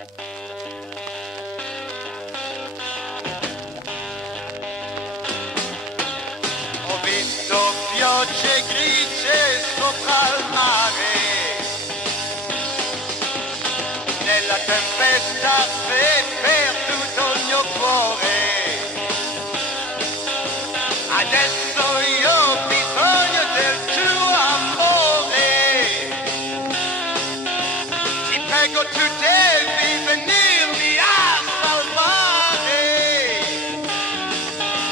Ho visto piogge grigie sopra il mare, nella tempesta sei perduto il mio cuore. Adesso io ho bisogno del tuo amore. Ti prego, tu devi venirmi a salvare.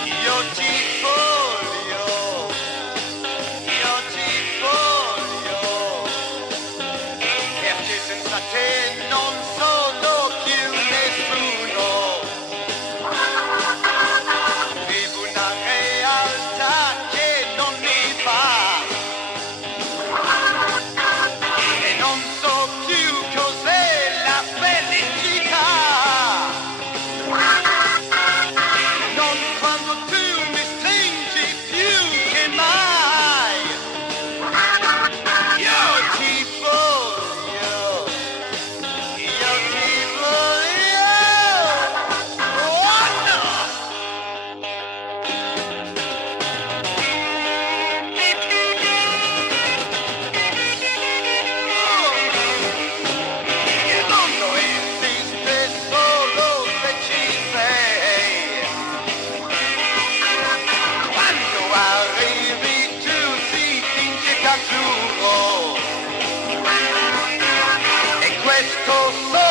Io ti voglio, perché senza te non sono più nessuno. Vivo una realtà che non mi va e non so più cos'è la felicità. Non quando tu mi stringi più che mai. Io ti voglio, io ti voglio. Oh no! Il mondo esiste solo se ci sei. Quando arrivi tu si finge d'azzurro. E questo solo